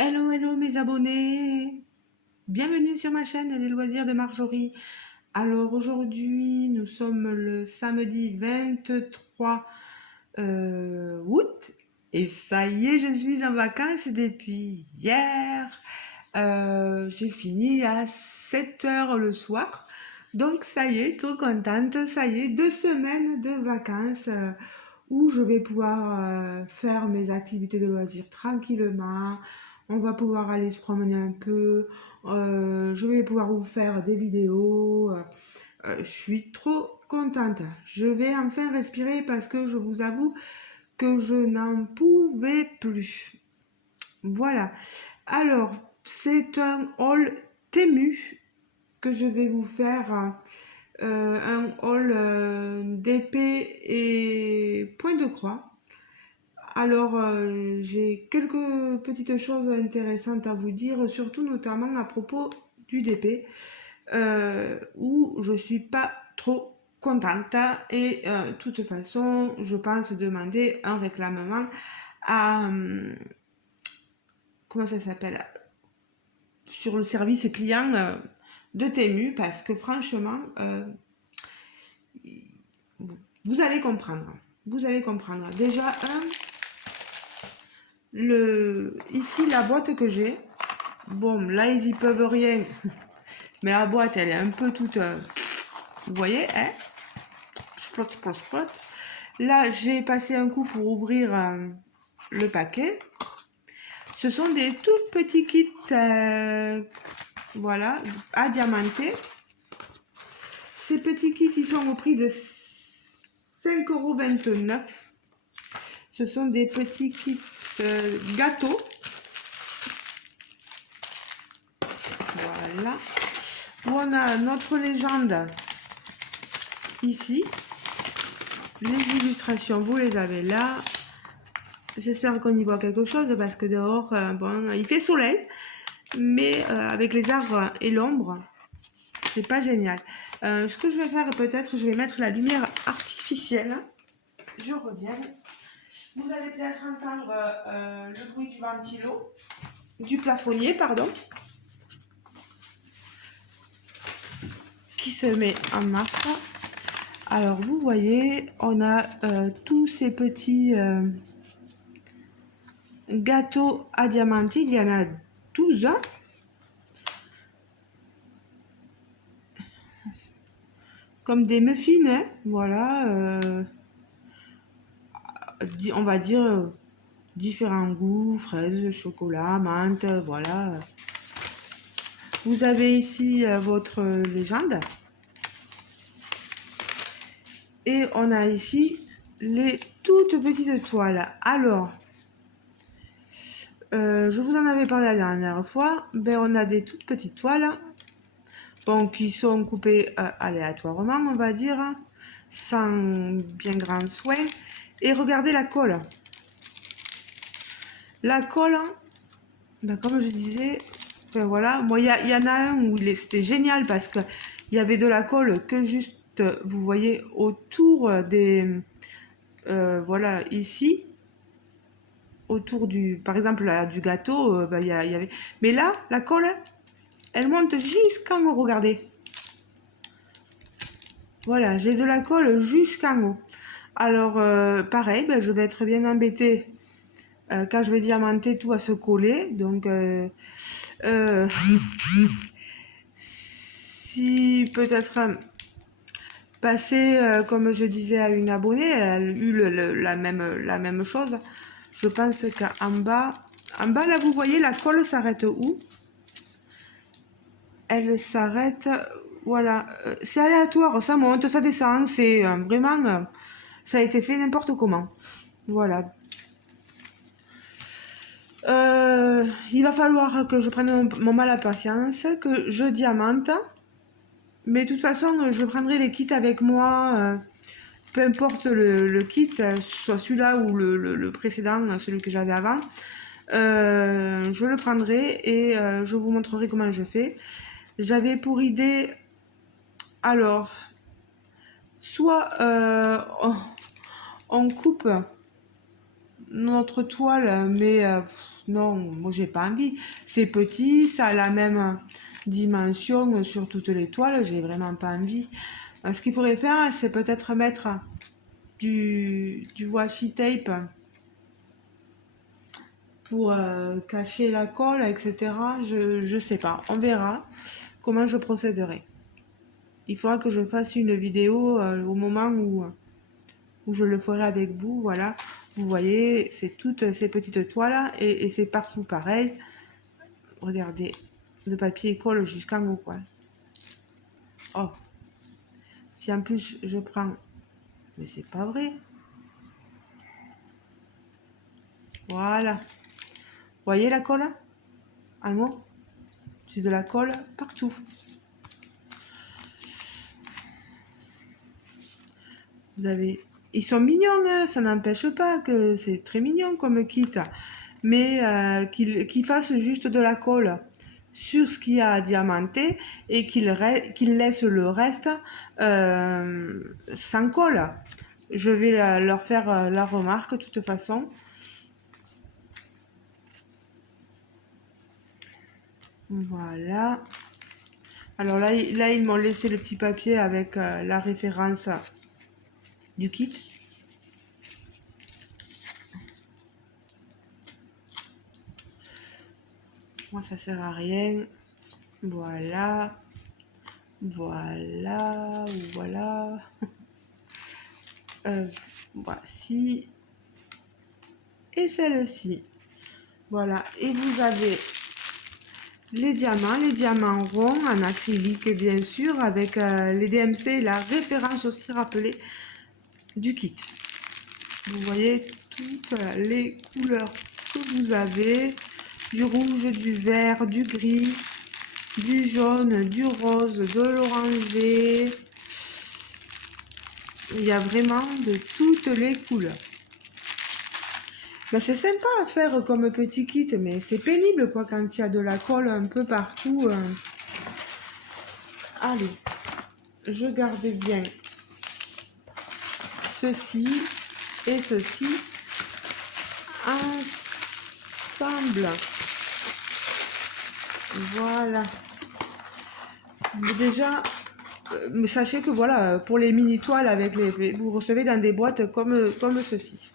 Hello, hello mes abonnés! Bienvenue sur ma chaîne Les Loisirs de Marjorie. Alors aujourd'hui, nous sommes le samedi 23 août et ça y est, je suis en vacances depuis hier. J'ai fini à 7 heures le soir. Donc ça y est, trop contente. Ça y est, 2 semaines de vacances où je vais pouvoir faire mes activités de loisirs tranquillement. On va pouvoir aller se promener un peu. Je vais pouvoir vous faire des vidéos. Je suis trop contente. Je vais enfin respirer parce que je vous avoue que je n'en pouvais plus. Voilà. Alors, c'est un haul Temu que je vais vous faire. Un haul d'épée et point de croix. Alors, j'ai quelques petites choses intéressantes à vous dire, surtout notamment à propos du DP, où je suis pas trop contente et de toute façon, je pense demander un réclamement à comment ça s'appelle sur le service client de Temu parce que franchement, vous allez comprendre. Vous allez comprendre. Déjà, ici, la boîte que j'ai, bon, là, ils y peuvent rien. Mais la boîte, elle est un peu toute... vous voyez, hein? Splot, splot, splot. Là, j'ai passé un coup pour ouvrir le paquet. Ce sont des tout petits kits, voilà, à diamanter. Ces petits kits, ils sont au prix de 5,29 €. Ce sont des petits kits gâteaux. Voilà. Où on a notre légende ici. Les illustrations, vous les avez là. J'espère qu'on y voit quelque chose parce que dehors, bon, il fait soleil. Mais avec les arbres et l'ombre, c'est pas génial. Ce que je vais faire peut-être, je vais mettre la lumière artificielle. Je reviens. Vous allez peut-être entendre le bruit du ventilo, du plafonnier, pardon, qui se met en marche. Alors vous voyez, on a tous ces petits gâteaux à diamanter. Il y en a 12. Comme des muffins, hein, voilà. On va dire différents goûts, fraises, chocolat, menthe, voilà. Vous avez ici votre légende. Et on a ici les toutes petites toiles. Alors, je vous en avais parlé la dernière fois. Ben, on a des toutes petites toiles, bon, qui sont coupées aléatoirement, on va dire, sans bien grand soin. Et regardez la colle. La colle, ben, comme je disais, ben voilà, moi il y en a un où c'était génial parce que il y avait de la colle que juste, vous voyez, autour des, voilà, ici, autour du, par exemple, là, du gâteau, ben, y avait, mais là, la colle, elle monte jusqu'en haut, regardez. Voilà, j'ai de la colle jusqu'en haut. Alors, pareil, ben, je vais être bien embêtée quand je vais diamanter, tout à se coller. Donc, si peut-être passer, comme je disais à une abonnée, elle a eu la même chose. Je pense qu'en bas, là, vous voyez, la colle s'arrête où? Elle s'arrête, voilà. C'est aléatoire, ça monte, ça descend. C'est vraiment, ça a été fait n'importe comment. Voilà. Il va falloir que je prenne mon mal à patience, que je diamante. Mais de toute façon, je prendrai les kits avec moi. Peu importe le kit, soit celui-là ou le précédent, celui que j'avais avant. Je le prendrai et je vous montrerai comment je fais. J'avais pour idée, alors, soit on coupe notre toile, mais non, moi j'ai pas envie. C'est petit, ça a la même dimension sur toutes les toiles, j'ai vraiment pas envie. Ce qu'il faudrait faire, c'est peut-être mettre du washi tape pour cacher la colle, etc. Je sais pas, on verra comment je procéderai. Il faudra que je fasse une vidéo au moment où je le ferai avec vous. Voilà, vous voyez, c'est toutes ces petites toiles et c'est partout pareil. Regardez, le papier colle jusqu'en haut, quoi. Oh, si en plus je prends... Mais c'est pas vrai. Voilà. Vous voyez la colle en haut? C'est de la colle partout. Vous avez... Ils sont mignons, hein, ça n'empêche pas que c'est très mignon comme kit. Mais qu'ils fassent juste de la colle sur ce qu'il y a à diamanter et qu'ils laissent le reste sans colle. Je vais leur faire la remarque de toute façon. Voilà. Alors là ils m'ont laissé le petit papier avec la référence du kit. Moi, ça sert à rien. Voilà. Voilà. Voilà. Voici. Et celle-ci. Voilà. Et vous avez les diamants ronds en acrylique, bien sûr, avec les DMC, la référence aussi rappelée du kit. Vous voyez toutes les couleurs que vous avez. Du rouge, du vert, du gris, du jaune, du rose, de l'orangé. Il y a vraiment de toutes les couleurs. Ben, c'est sympa à faire comme petit kit, mais c'est pénible quoi quand il y a de la colle un peu partout. Allez, je garde bien ceci et ceci ensemble. Voilà. Mais déjà, sachez que voilà, pour les mini toiles avec vous recevez dans des boîtes comme ceci.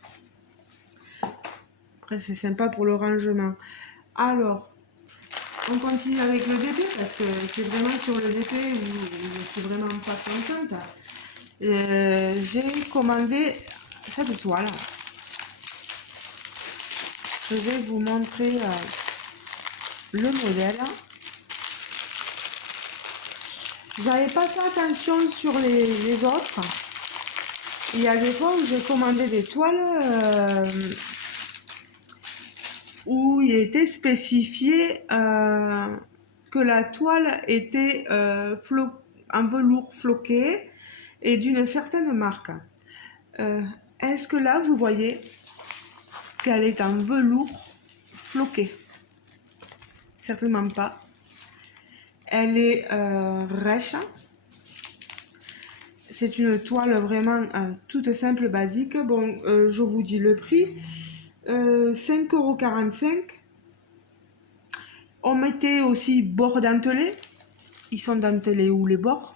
Après, c'est sympa pour le rangement. Alors, on continue avec le DP parce que c'est vraiment sur le DP où je suis vraiment pas contente. J'ai commandé cette toile. Je vais vous montrer le modèle. J'avais pas fait attention sur les autres. Il y a des fois où j'ai commandé des toiles où il était spécifié que la toile était en velours floqué et d'une certaine marque. Est-ce que là, vous voyez qu'elle est en velours floqué? Certainement pas. Elle est rêche. C'est une toile vraiment toute simple, basique. Bon, je vous dis le prix. 5,45 €. On mettait aussi bords dentelés. Ils sont dentelés où les bords?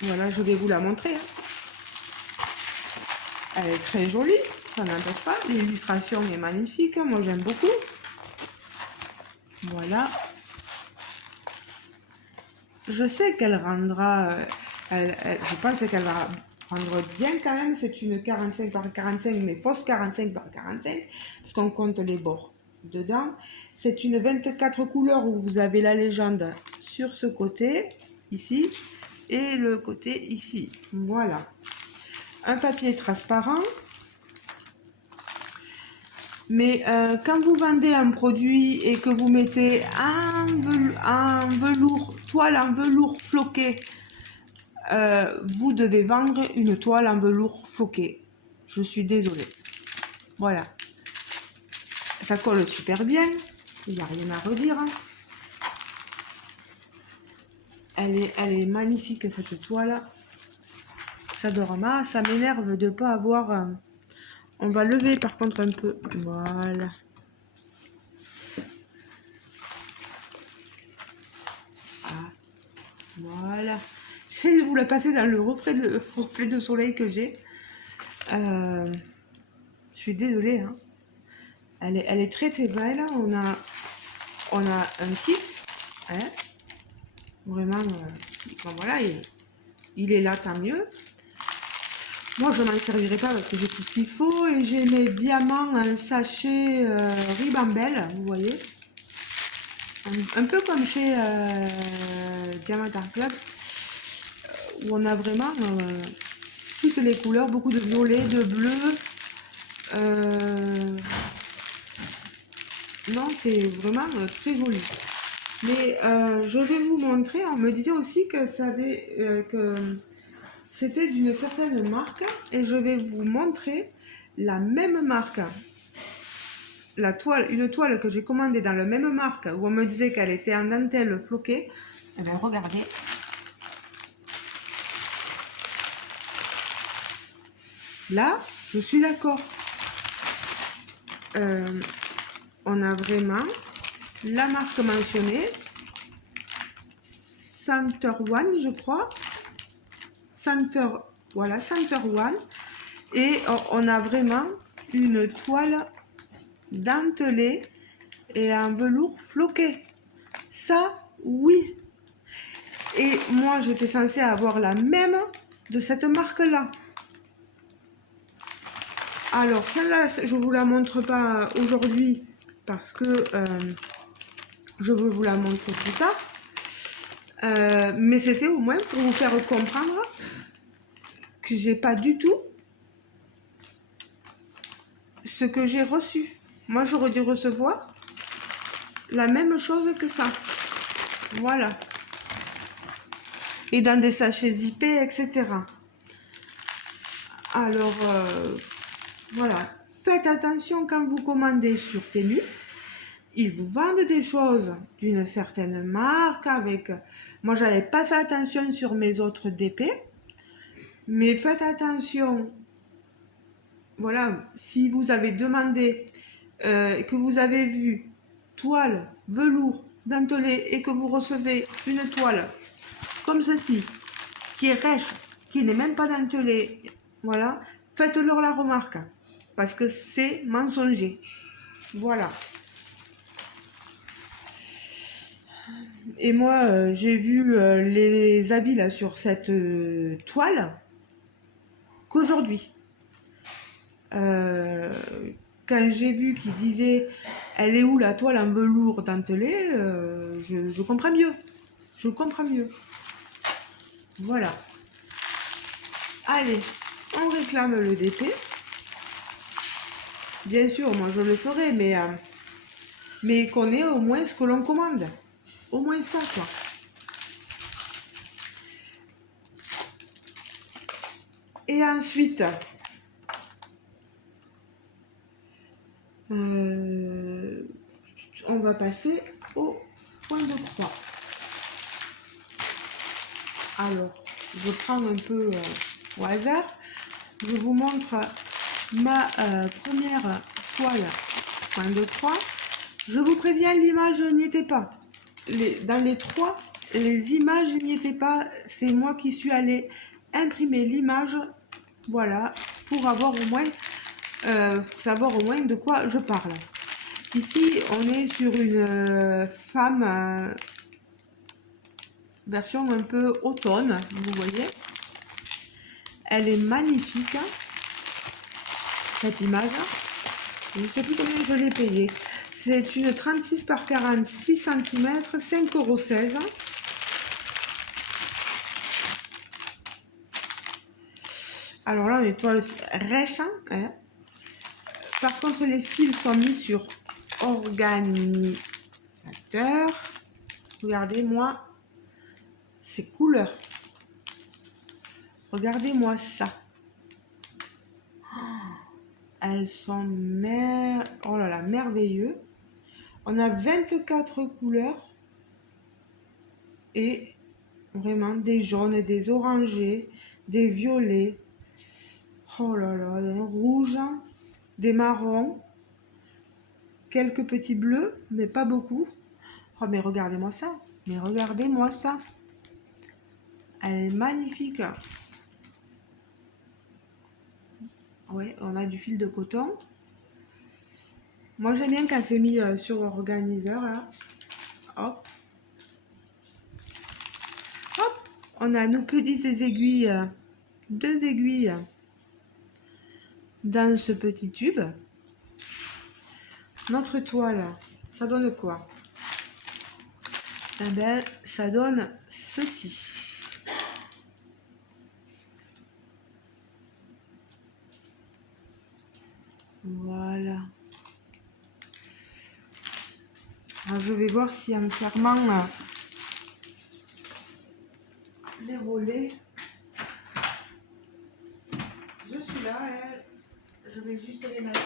Voilà, je vais vous la montrer. Elle est très jolie, ça n'empêche pas. L'illustration est magnifique, moi j'aime beaucoup. Voilà. Je sais qu'elle rendra... je pense qu'elle va rendre bien quand même. C'est une 45 par 45, mais fausse 45 par 45, parce qu'on compte les bords dedans. C'est une 24 couleurs où vous avez la légende sur ce côté, ici, et le côté ici. Voilà. Un papier transparent. Mais quand vous vendez un produit et que vous mettez un velours, toile en velours floqué, vous devez vendre une toile en velours floqué. Je suis désolée. Voilà. Ça colle super bien. Il n'y a rien à redire. Elle est magnifique cette toile. J'adore. Ça m'énerve de ne pas avoir On va lever par contre un peu. Voilà. Ah, voilà. J'essaie de vous la passer dans le reflet de soleil que j'ai. Je suis désolée. Hein. Elle est très très belle. On a un kit. Hein. Vraiment, bon, voilà, il est là, tant mieux. Moi, je m'en servirai pas parce que j'ai tout ce qu'il faut. Et j'ai mes diamants, un sachet Ribambelle, vous voyez. Un peu comme chez Diamant Art Club, où on a vraiment toutes les couleurs, beaucoup de violet, de bleu. Non, c'est vraiment très joli. Mais je vais vous montrer, on me disait aussi que que c'était d'une certaine marque et je vais vous montrer la même marque. Une toile que j'ai commandée dans la même marque où on me disait qu'elle était en dentelle floquée. Eh bien, regardez. Là, je suis d'accord. On a vraiment la marque mentionnée. Center One, je crois. Voilà, Center One. Et on a vraiment une toile dentelée et un velours floqué. Ça, oui. Et moi, j'étais censée avoir la même de cette marque-là. Alors, celle-là, je ne vous la montre pas aujourd'hui parce que je veux vous la montrer plus tard. Mais c'était au moins pour vous faire comprendre que j'ai pas du tout ce que j'ai reçu. Moi, j'aurais dû recevoir la même chose que ça. Voilà. Et dans des sachets zippés, etc. Alors, voilà. Faites attention quand vous commandez sur Temu. Ils vous vendent des choses d'une certaine marque avec... Moi, j'avais pas fait attention sur mes autres DP. Mais faites attention. Voilà, si vous avez demandé, que vous avez vu toile, velours, dentelé et que vous recevez une toile comme ceci, qui est rêche, qui n'est même pas dentelée, voilà, faites-leur la remarque parce que c'est mensonger. Voilà. Et moi, j'ai vu les habits là sur cette toile qu'aujourd'hui. Quand j'ai vu qu'il disait elle est où la toile en velours dentelé, je comprends mieux. Je comprends mieux. Voilà. Allez, on réclame le DP. Bien sûr, moi je le ferai, mais qu'on ait au moins ce que l'on commande. Au moins ça, quoi. Et ensuite, on va passer au point de croix. Alors, je prends un peu au hasard. Je vous montre ma première toile point de croix. Je vous préviens, l'image n'y était pas. Dans les trois, les images n'y étaient pas. C'est moi qui suis allée imprimer l'image, voilà, pour avoir au moins, savoir au moins de quoi je parle. Ici, on est sur une femme version un peu automne, vous voyez. Elle est magnifique, cette image. Je ne sais plus combien je l'ai payée. C'est une 36 par 46 cm, 5,16 €. Alors là, on est toile rêche. Hein. Par contre, les fils sont mis sur organisateur. Regardez-moi ces couleurs. Regardez-moi ça. Elles sont oh là là, merveilleux. On a 24 couleurs et vraiment des jaunes, des orangés, des violets. Oh là là, des rouges. des marrons, quelques petits bleus, mais pas beaucoup. Oh, mais regardez-moi ça. Mais regardez-moi ça. Elle est magnifique. Oui, on a du fil de coton. Moi, j'aime bien quand c'est mis sur organiseur, là. Hop. Hop. On a nos petites aiguilles. 2 aiguilles dans ce petit tube. Notre toile, ça donne quoi? Eh ben, ça donne ceci. Voilà. Alors, je vais voir si en fermant les relais, je suis là, hein. Je vais juste les mettre.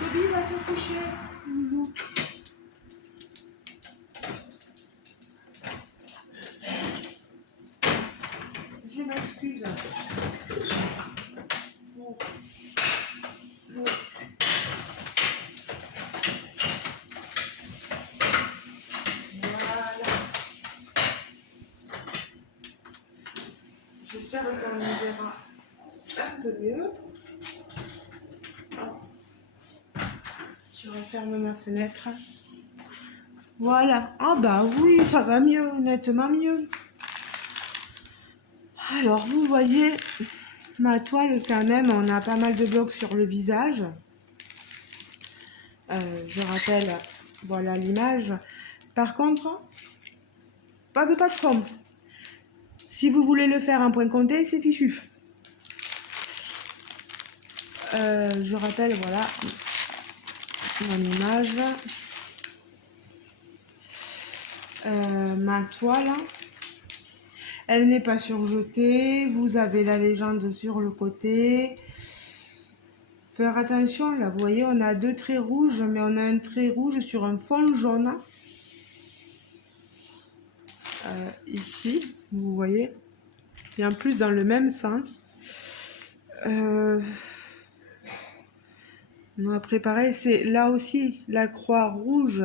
Toby va te coucher. Loulou. Je m'excuse. Bon. Bon. Voilà. J'espère qu'on y verra un peu mieux. Je referme ma fenêtre. Voilà. Ah bah oui, ça va mieux, nettement mieux. Alors, vous voyez, ma toile, quand même, on a pas mal de blocs sur le visage. Je rappelle, voilà l'image. Par contre, pas de patron. Si vous voulez le faire en point compté, c'est fichu. Je rappelle, voilà, mon image. Ma toile, elle n'est pas surjetée. Vous avez la légende sur le côté. Faire attention, là, vous voyez, on a 2 traits rouges, mais on a un trait rouge sur un fond jaune. Ici, vous voyez, et en plus dans le même sens. Après, pareil, c'est là aussi la croix rouge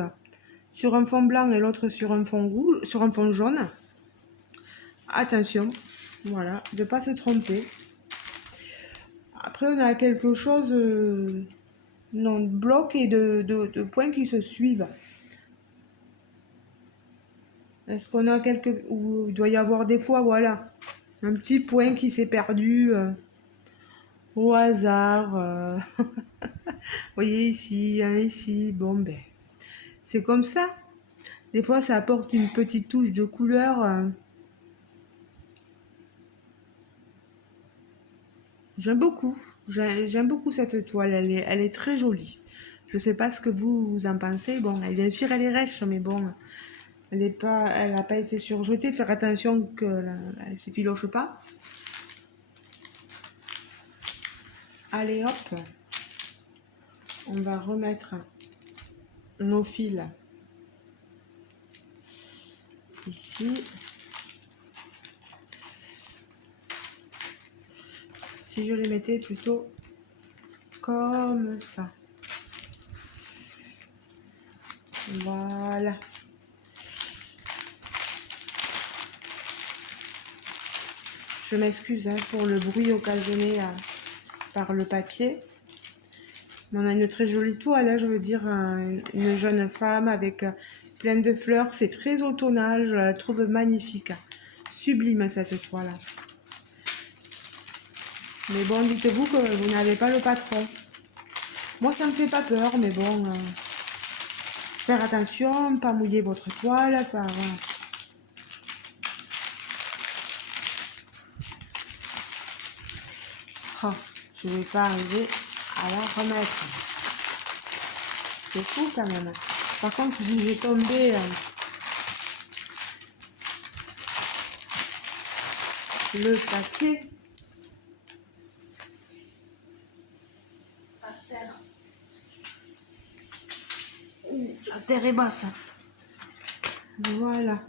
sur un fond blanc et l'autre sur un fond rouge, sur un fond jaune. Attention, voilà, de ne pas se tromper. Après, on a quelque chose non, de blocs et de points qui se suivent. Est-ce qu'on a quelques... Où il doit y avoir des fois, voilà, un petit point qui s'est perdu au hasard. Vous voyez ici, un ici, bon ben, c'est comme ça. Des fois, ça apporte une petite touche de couleur. J'aime beaucoup. J'aime beaucoup cette toile. Elle est très jolie. Je sais pas ce que vous en pensez. Bon, bien sûr, elle est rêche, mais bon, elle n'a pas été surjetée. Faire attention qu'elle ne s'effiloche pas. Allez, hop. On va remettre nos fils ici. Si je les mettais plutôt comme ça. Voilà. Je m'excuse pour le bruit occasionné par le papier. On a une très jolie toile, là, je veux dire, une jeune femme avec plein de fleurs. C'est très automnal, je la trouve magnifique. Sublime cette toile. Mais bon, dites-vous que vous n'avez pas le patron. Moi, ça me fait pas peur, mais bon, faire attention, pas mouiller votre toile, pas... Oh, je vais pas arriver à la remettre. C'est fou quand même. Par contre, j'ai tombé le papier par terre. La terre est basse. Voilà.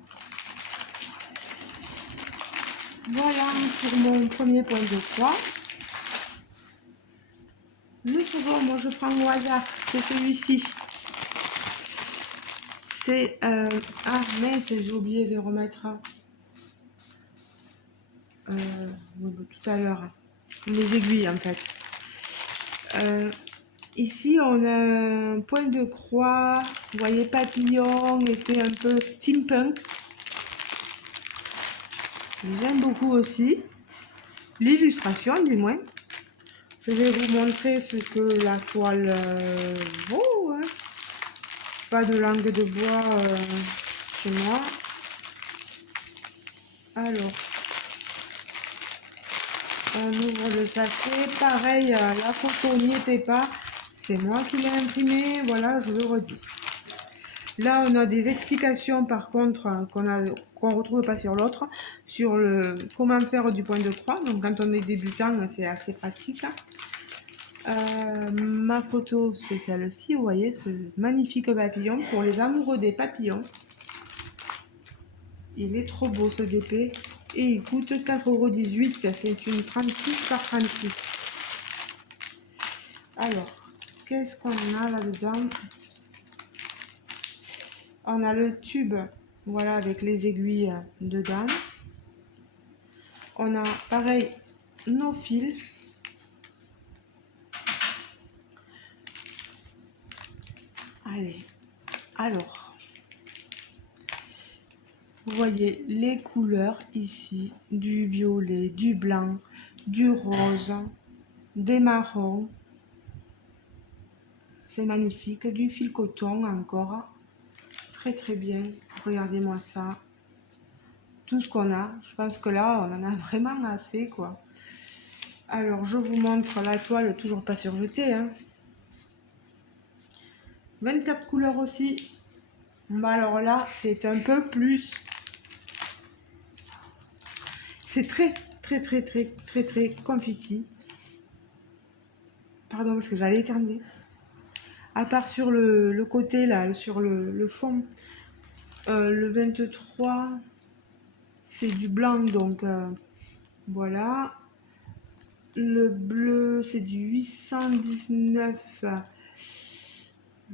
Voilà pour mon premier point de croix. Le second, moi je prends au hasard, c'est celui-ci. C'est... ah mince, j'ai oublié de remettre tout à l'heure les aiguilles en fait. Ici on a un point de croix, vous voyez papillon, effet un peu steampunk. J'aime beaucoup aussi l'illustration du moins. Je vais vous montrer ce que la toile vaut. Hein. Pas de langue de bois chez moi. Alors, on ouvre le sachet. Pareil, la photo n'y était pas. C'est moi qui l'ai imprimé. Voilà, je le redis. Là, on a des explications par contre qu'on retrouve pas sur l'autre, sur le comment faire du point de croix. Donc, quand on est débutant, c'est assez pratique. Ma photo, c'est celle-ci. Vous voyez ce magnifique papillon pour les amoureux des papillons. Il est trop beau ce DP. Et il coûte 4,18 €. C'est une 36 par 36. Alors, qu'est-ce qu'on a là-dedans? On a le tube, voilà, avec les aiguilles dedans. On a, pareil, nos fils. Allez, alors, vous voyez les couleurs ici, du violet, du blanc, du rose, des marrons. C'est magnifique, du fil coton encore. Très très bien, regardez-moi ça. Tout ce qu'on a, je pense que là, on en a vraiment assez, quoi. Alors, je vous montre la toile, toujours pas surjetée, hein. 24 couleurs aussi. Bah alors là, c'est un peu plus. C'est très, très, très, très, très, très confetti. Pardon, parce que j'allais éternuer. À part sur le côté, là, sur le fond. Le 23, c'est du blanc, donc voilà. Le bleu, c'est du 819.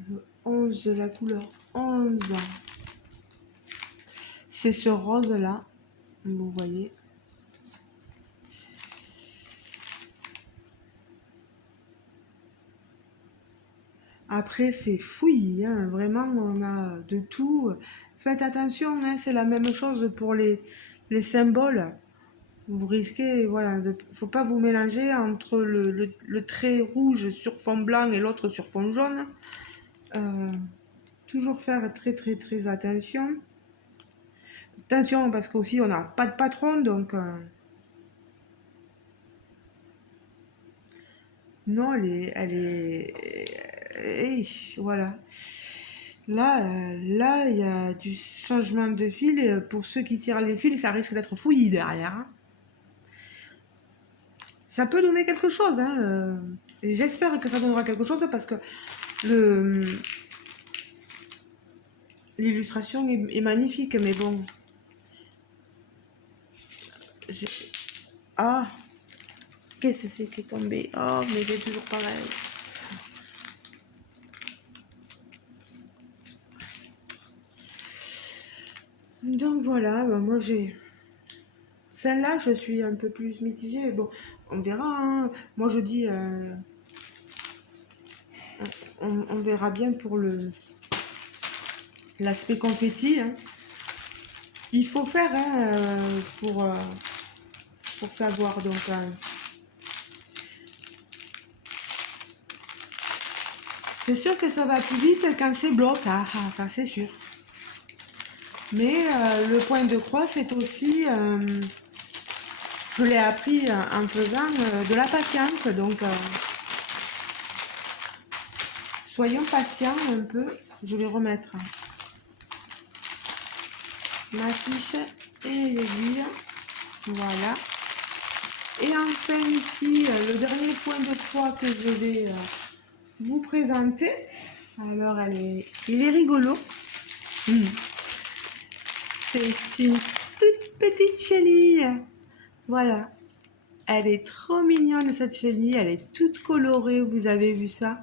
Le 11, la couleur 11. C'est ce rose-là, vous voyez. Après, c'est fouillis, hein. Vraiment, on a de tout. Faites attention, hein, c'est la même chose pour les symboles. Vous risquez, voilà, faut pas vous mélanger entre le trait rouge sur fond blanc et l'autre sur fond jaune. Toujours faire très très très attention. Attention parce qu'aussi on n'a pas de patron, donc non, voilà. Là, il y a du changement de fil et pour ceux qui tirent les fils, ça risque d'être fouillis derrière. Hein. Ça peut donner quelque chose. Hein. J'espère que ça donnera quelque chose parce que l'illustration est magnifique, mais bon. Ah, qu'est-ce que c'est qui est tombé? Oh, mais c'est toujours pareil. Donc voilà, bah moi j'ai... Celle-là, je suis un peu plus mitigée. Bon, on verra. Hein. Moi, je dis... on verra bien pour l'aspect confetti. Hein. Il faut faire hein, pour savoir. Donc, c'est sûr que ça va plus vite quand c'est bloc. Ah, ça c'est sûr. Mais le point de croix, c'est aussi... je l'ai appris en faisant de la patience. Donc, soyons patients un peu. Je vais remettre ma fiche et les aiguilles. Voilà. Et enfin ici, le dernier point de croix que je vais vous présenter. Alors, il est rigolo. C'est une toute petite chenille. Voilà. Elle est trop mignonne cette chenille, elle est toute colorée, vous avez vu ça?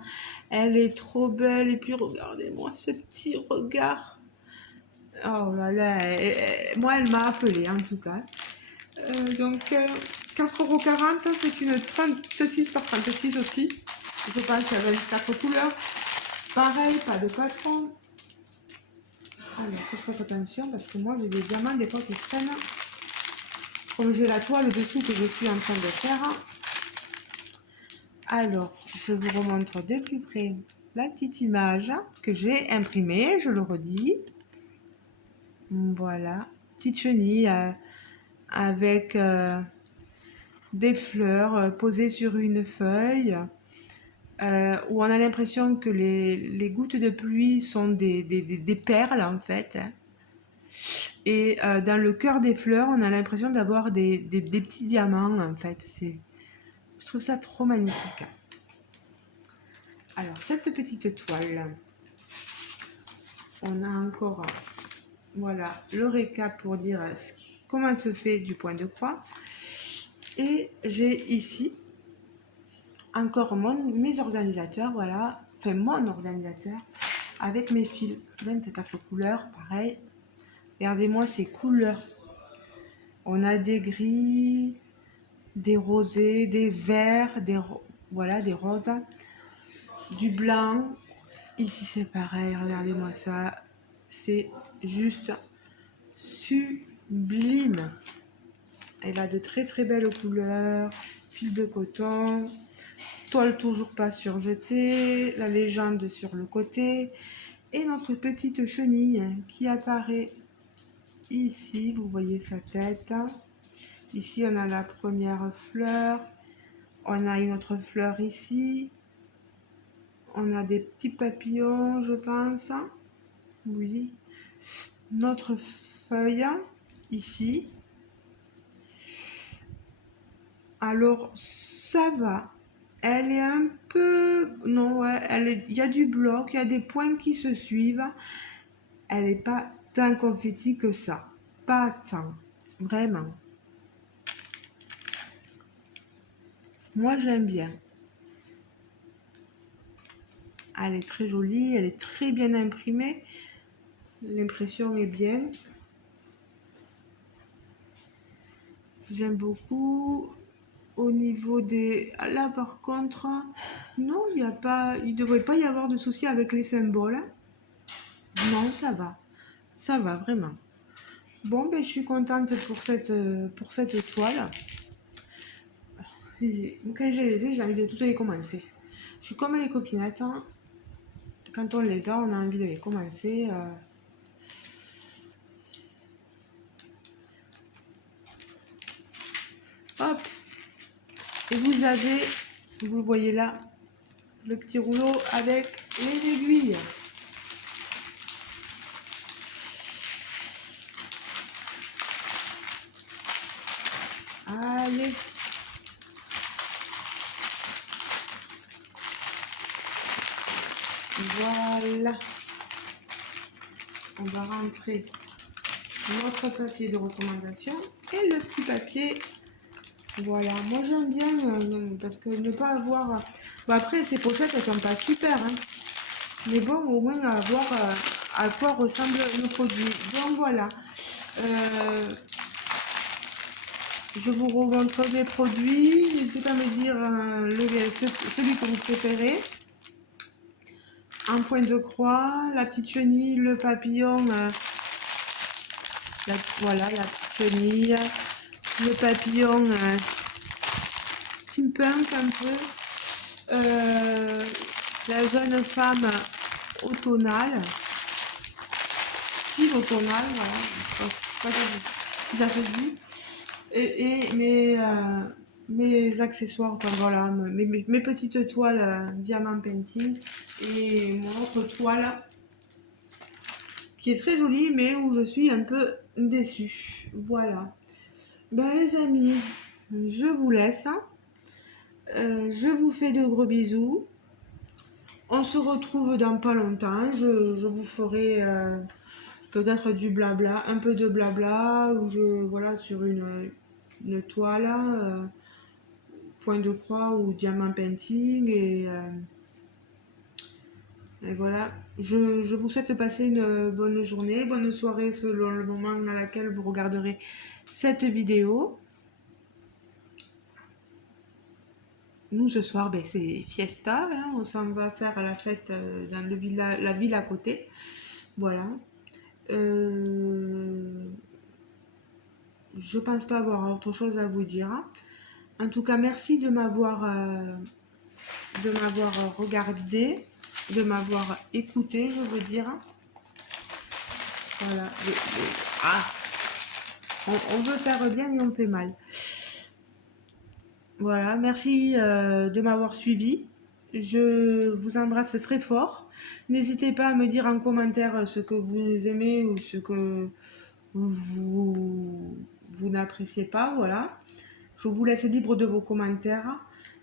Elle est trop belle et puis regardez-moi ce petit regard. Oh là là, moi elle m'a appelée en tout cas. Donc 4,40 €, c'est une 36 par 36 aussi. Je pense qu'il y a 24 couleurs. Pareil, pas de patron. Alors, faut que je fasse attention parce que moi j'ai des diamants des fois qui traînent. Comme j'ai la toile dessous que je suis en train de faire. Alors, je vous remontre de plus près la petite image que j'ai imprimée, je le redis. Voilà, petite chenille avec des fleurs posées sur une feuille. Où on a l'impression que les gouttes de pluie sont des perles en fait. Et dans le cœur des fleurs, on a l'impression d'avoir des petits diamants en fait. Je trouve ça trop magnifique. Alors, cette petite toile, on a encore voilà, le récap pour dire comment se fait du point de croix. Et j'ai ici encore mes organisateurs, voilà, enfin mon organisateur avec mes fils 24 couleurs, pareil. Regardez-moi ces couleurs. On a des gris, des rosés, des verts, voilà, des roses, du blanc. Ici c'est pareil, regardez-moi ça. C'est juste sublime. Elle a de très très belles couleurs, fil de coton, toile toujours pas surjetée, la légende sur le côté et notre petite chenille qui apparaît ici. Vous voyez sa tête. Ici on a la première fleur, on a une autre fleur ici, on a des petits papillons je pense, oui, notre feuille ici. Alors ça va, elle est un peu, non ouais, il y a du bloc, il y a des points qui se suivent. Elle n'est pas tant confetti que ça, pas tant, vraiment. Moi j'aime bien. Elle est très jolie, elle est très bien imprimée. L'impression est bien. J'aime beaucoup. Au niveau des... Là par contre, non, il ne devrait pas y avoir de souci avec les symboles. Non, ça va. Ça va, vraiment. Bon, ben, je suis contente pour cette toile. Quand je les ai, j'ai envie de toutes les commencer. Je suis comme les copinettes. Hein. Quand on les a, on a envie de les commencer. Hop. Et vous avez, vous le voyez là, le petit rouleau avec les aiguilles. Allez. Voilà. On va rentrer notre papier de recommandation et le petit papier. Voilà, moi j'aime bien parce que ne pas avoir... Bon, après, ces pochettes, elles sont pas super, hein. Mais bon, au moins avoir à quoi ressemblent nos produits. Donc voilà. Je vous remontre les produits. N'hésitez pas à me dire celui que vous préférez. Un point de croix, la petite chenille, le papillon. Voilà, la petite chenille. Le papillon steampunk un peu. La jeune femme automnale. Style automnale, voilà. Je sais pas si ça se dit. Et mes accessoires, enfin voilà, mes petites toiles diamant painting et mon autre toile qui est très jolie mais où je suis un peu déçue. Voilà. Ben les amis, je vous laisse. Je vous fais de gros bisous. On se retrouve dans pas longtemps. Je vous ferai peut-être du blabla, un peu de blabla, ou voilà, sur une toile, point de croix ou diamant painting et voilà. Je vous souhaite de passer une bonne journée, bonne soirée selon le moment dans lequel vous regarderez cette vidéo. Nous, ce soir, ben, c'est fiesta, hein, on s'en va faire la fête dans la ville à côté. Voilà. Je pense pas avoir autre chose à vous dire. En tout cas, merci de m'avoir regardé, de m'avoir écouté, je veux dire. Voilà. Ah, on veut faire bien et on fait mal. Voilà, merci de m'avoir suivi. Je vous embrasse très fort. N'hésitez pas à me dire en commentaire ce que vous aimez ou ce que vous n'appréciez pas. Voilà. Je vous laisse libre de vos commentaires.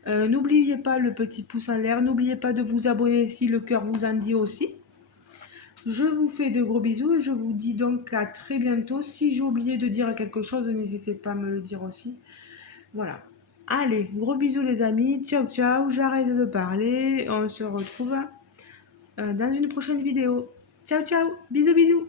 N'oubliez pas le petit pouce en l'air. N'oubliez pas de vous abonner si le cœur vous en dit aussi. Je vous fais de gros bisous et je vous dis donc à très bientôt. Si j'ai oublié de dire quelque chose, n'hésitez pas à me le dire aussi. Voilà. Allez, gros bisous les amis. Ciao ciao. J'arrête de parler. On se retrouve dans une prochaine vidéo. Ciao ciao. Bisous bisous.